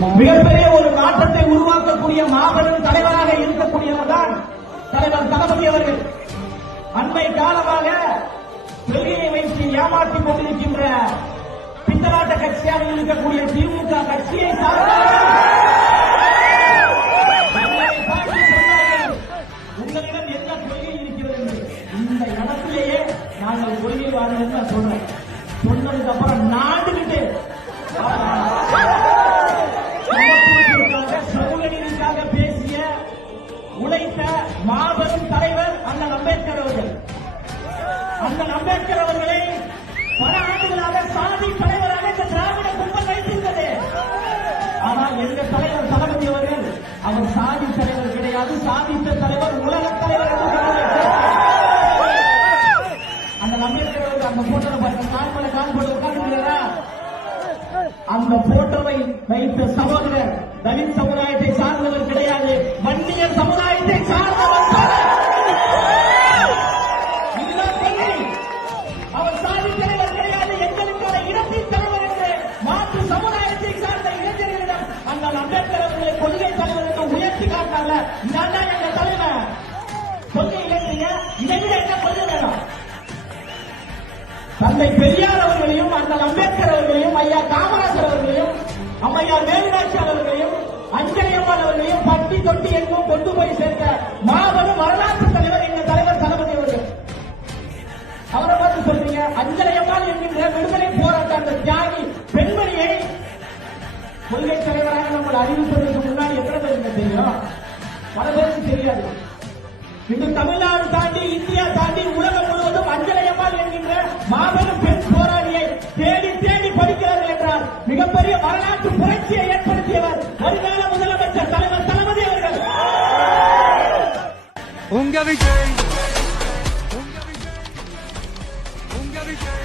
மிகப்பெரிய ஒரு மாற்றத்தை உருவாக்கக்கூடிய மாபெரும் தலைவராக இருக்கக்கூடியவர் தான் தலைவர் தளபதி அவர்கள். அண்மை காலமாக கொள்கையை வைத்து ஏமாற்றிக் கொண்டிருக்கின்ற பித்தலாட்ட கட்சியாக இருக்கக்கூடிய திமுக கட்சியை உங்களிடம் என்ன கொள்கை இருக்கிறது? இந்த இடத்திலேயே நாங்கள் கொள்கைவாதிகள் தான் சொல்றேன். சொன்னதுக்கு அப்புறம் நாடுகிட்டு சமூக நீதிக்காக பேசிய உழைத்த மாபெரும் தலைவர் அண்ணல் அம்பேத்கர் அவர்கள். அண்ணல் அம்பேத்கர் அவர்களை பல ஆண்டுகளாக சாதி தலைவராக இந்த திராவிட கும்பல் வைத்திருந்தது. ஆனால் எங்க தலைவர் தளபதி அவர்கள் அவர் சாதி தலைவர் கிடையாது, சாதித்த தலைவர் உலக தலைவர் என்று அண்ணல் அம்பேத்கர் அவர்கள் அந்த போட்டோவை பார்க்க அந்த போட்டோவை வைத்த சகோதரர் தலித் சமுதாயத்தை சார்ந்தவர் கிடையாது, வன்னிய சமுதாயத்தை சார்ந்தவர். அவர் சாதி தலைவர் கிடையாது, எங்களுக்கான இடத்தின் தலைவர் என்று மாற்று சமுதாயத்தை சார்ந்த இளைஞர்களிடம் அண்ணல் அம்பேத்கர் அவர்களை கொள்கை தலைவர் என்று உயர்த்தி காட்டாங்க. நான் தான் எங்க தலைவர் கொள்கை இளைஞங்க, இதை விட என்ன கொள்கை வேணும்? தந்தை பெரியார் அவர்களையும் அண்ணல் அம்பேத்கர் அவர்களையும் ஐயா காமராஜர் அவர்களையும் அம்மையார் வேலுநாச்சியார் அவர்களையும் அஞ்சலியம்மாள் அவர்களையும் பட்டி தொட்டி எங்கும் கொண்டு போய் சேர்த்த மாபெரும் வரலாற்று தலைவர் எங்க தலைவர் தளபதி அவர்கள். அவரை பார்த்து சொல்றீங்க அஞ்சலியம்மாள் என்கின்ற விடுதலை போராட்ட அந்த தியாகி பெண்மணியை கொள்கை தலைவராக நம்ம அறிவிப்பதற்கு முன்னாடி எத்தனை பேருக்கு தெரியும்? பல பேருக்கு தெரியாது. இன்று தமிழ்நாடு தாண்டி இந்தியா தாண்டி உலகம் முழுவதும் அஞ்சலியம்மாள் என்கின்ற மாபெரும் பெண் போராளியை தேடி தேடி படிக்கிறார்கள் என்றால் மிகப்பெரிய வரலாற்று புரட்சியை ஏற்படுத்தியவர் வருங்கால முதலமைச்சர் தலைவர் தளபதி அவர்கள். உங்க விஜய், உங்க விஜய், உங்க விஜய்.